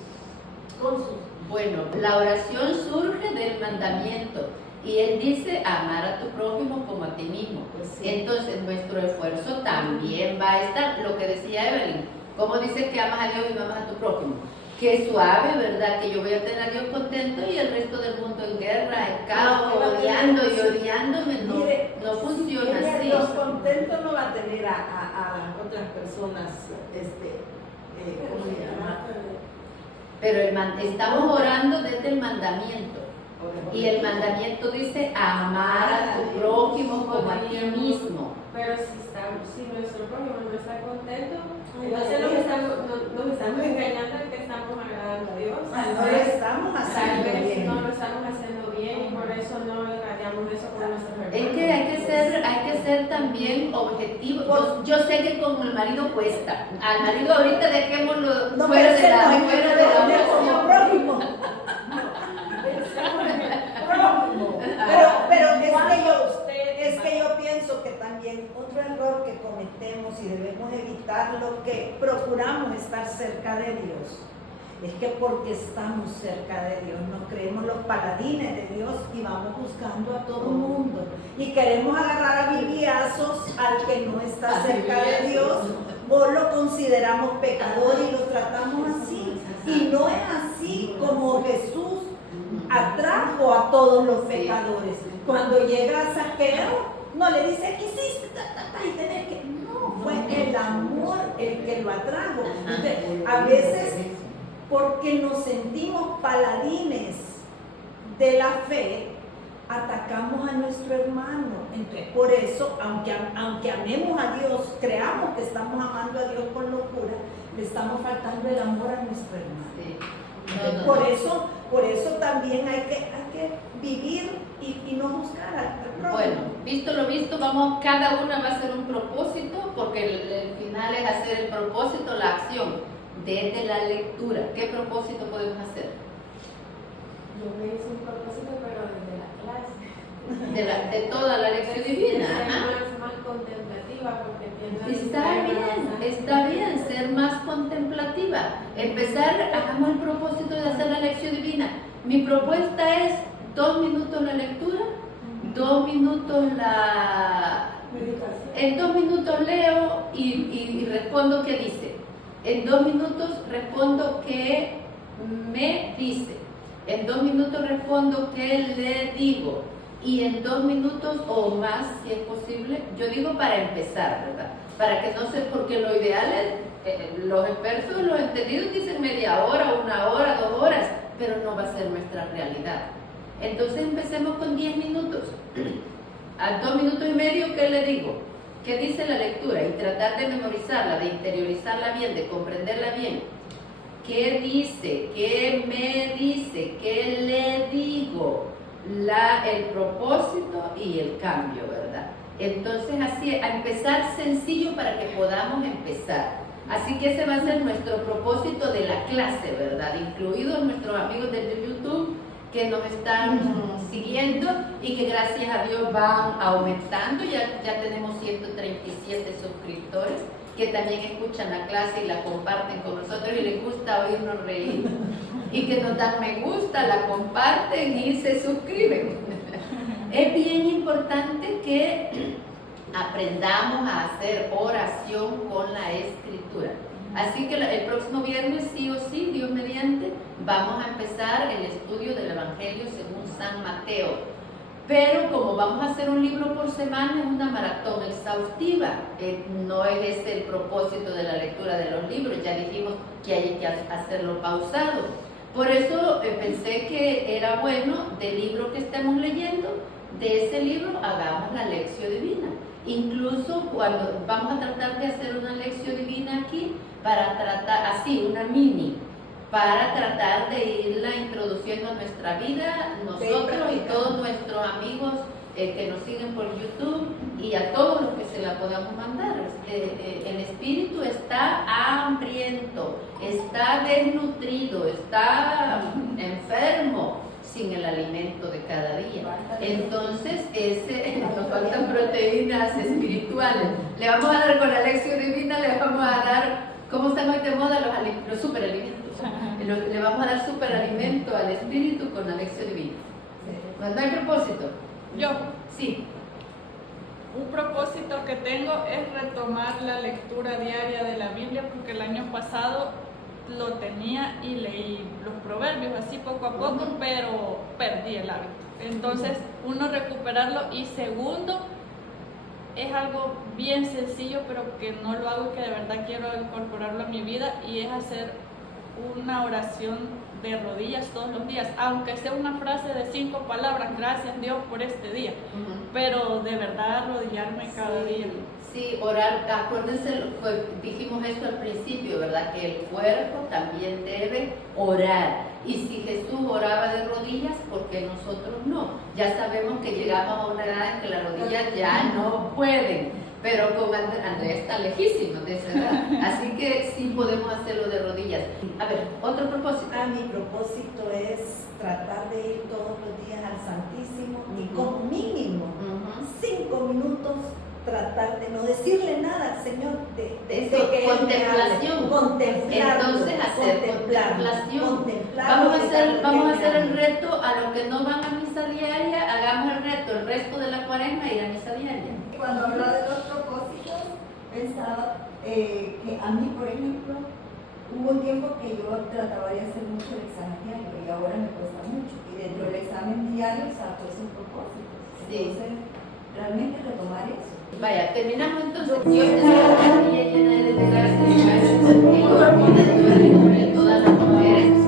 Con sus... Bueno, la oración surge del mandamiento y él dice amar a tu prójimo como a ti mismo. Pues sí. Entonces nuestro esfuerzo también va a estar, lo que decía Evelyn, ¿cómo dices que amas a Dios y no amas a tu prójimo? Qué suave, ¿verdad? Que yo voy a tener a Dios contento y el resto del mundo en guerra, en caos, odiando y odiándome. No, Mire, no funciona si tiene así. a Dios contento, no va a tener a otras personas, ¿cómo se llama? Pero estamos orando desde el mandamiento. Y el mandamiento dice amar a tu prójimo como a ti mismo. Pero si nuestro prójimo no está contento, entonces nos estamos engañando de que estamos agradando a Dios. No lo estamos Tal haciendo vez bien. no lo estamos haciendo bien y por eso no irradiamos eso con nuestros hermanos. Es que hay que ser también objetivo. Yo sé que con el marido cuesta. Al marido ahorita dejémoslo No, fuera pero de la no hay que fuera de la poner como oración. prójimo. Pero es que yo pienso que también otro error que cometemos y debemos evitarlo, que procuramos estar cerca de Dios, es que porque estamos cerca de Dios nos creemos los paladines de Dios y vamos buscando a todo el mundo y queremos agarrar a bibliazos al que no está cerca de Dios, o lo consideramos pecador y lo tratamos así, y no es así como Jesús atrajo a todos los pecadores. Cuando llega a Zaqueo, no le dice, ¿qué hiciste? Y tenés que... No, fue el amor el que lo atrajo. Entonces, a veces, porque nos sentimos paladines de la fe, atacamos a nuestro hermano. Entonces, por eso, aunque amemos a Dios, creamos que estamos amando a Dios con locura, le estamos faltando el amor a nuestro hermano. Sí. No. Por eso también hay que vivir y no juzgar al prójimo. Bueno, visto lo visto, vamos, cada una va a hacer un propósito, porque el final es hacer el propósito, la acción, desde la lectura. ¿Qué propósito podemos hacer? Yo me hice un propósito, pero desde la clase. De toda la lección divina. Ser Ajá. más contemplativa, porque tiene Está bien, ser más contemplativa. Empezar, hagamos el propósito de hacer la lección divina. Mi propuesta es 2 minutos la lectura, 2 minutos la... Meditación. En 2 minutos leo y respondo qué dice. En 2 minutos respondo qué me dice. En 2 minutos respondo qué le digo. Y en 2 minutos o más, si es posible, yo digo para empezar, ¿verdad? Para que no se, porque lo ideal es, los expertos, los entendidos dicen media hora, 1 hora, 2 horas, pero no va a ser nuestra realidad. Entonces empecemos con 10 minutos. A 2 minutos y medio, ¿qué le digo? ¿Qué dice la lectura? Y tratar de memorizarla, de interiorizarla bien, de comprenderla bien. ¿Qué dice? ¿Qué me dice? ¿Qué le digo? El propósito y el cambio, ¿verdad? Entonces, así, a empezar sencillo para que podamos empezar. Así que ese va a ser nuestro propósito de la clase, ¿verdad? Incluidos nuestros amigos de YouTube que nos están siguiendo y que gracias a Dios van aumentando. Ya tenemos 137 suscriptores que también escuchan la clase y la comparten con nosotros y les gusta oírnos reír. Y que nos dan me gusta, la comparten y se suscriben. Es bien importante que aprendamos a hacer oración con la escritura. Así que el próximo viernes, sí o sí, Dios mediante, vamos a empezar el estudio del Evangelio según San Mateo. Pero como vamos a hacer un libro por semana, es una maratón exhaustiva. No es ese el propósito de la lectura de los libros. Ya dijimos que hay que hacerlo pausado. Por eso pensé que era bueno del libro que estemos leyendo, de ese libro hagamos la lección divina. Incluso cuando vamos a tratar de hacer una lección divina aquí, para tratar, así, una mini, para tratar de irla introduciendo a nuestra vida, nosotros y todos nuestros amigos que nos siguen por YouTube y a todos los que se la podamos mandar. El espíritu está hambriento, está desnutrido, está enfermo sin el alimento de cada día. Entonces, nos faltan proteínas espirituales. Le vamos a dar con la lección divina, le vamos a dar, ¿cómo están hoy de moda los superalimentos? Le vamos a dar superalimento al espíritu con la lección divina. ¿No hay propósito? Yo, Sí. un propósito que tengo es retomar la lectura diaria de la Biblia, porque el año pasado lo tenía y leí los proverbios así poco a poco, pero perdí el hábito. Entonces, uno, recuperarlo, y segundo, es algo bien sencillo, pero que no lo hago y que de verdad quiero incorporarlo a mi vida, y es hacer una oración de rodillas todos los días, aunque sea una frase de 5 palabras, gracias Dios por este día, pero de verdad arrodillarme cada día. Sí, orar, acuérdense, dijimos esto al principio, ¿verdad? Que el cuerpo también debe orar. Y si Jesús oraba de rodillas, ¿por qué nosotros no? Ya sabemos que llegamos a una edad en que las rodillas ya no pueden, pero con Andrea está lejísimo de esa edad, así que sí podemos hacerlo de rodillas. A ver, otro propósito. Mi propósito es tratar de ir todos los días al Santísimo y como mínimo 5 minutos tratar de no decirle nada al Señor de Eso, que Él me contemplación. hable. Contemplarlo, Entonces, hacer contemplación. contemplarlo, Vamos a hacer el dejarlo reto a los que no van a misa diaria, hagamos el reto el resto de la cuaresma ir a misa diaria. Cuando hablaba de los propósitos, pensaba que a mí, por ejemplo, hubo un tiempo que yo trataba de hacer mucho el examen diario y ahora me cuesta mucho. Y dentro del examen diario saco esos propósitos. Sí. Entonces, realmente retomar eso. Vaya, terminamos entonces. Dios te salve María, llena eres de gracia, el Señor es contigo, bendita tú eres entre todas las mujeres.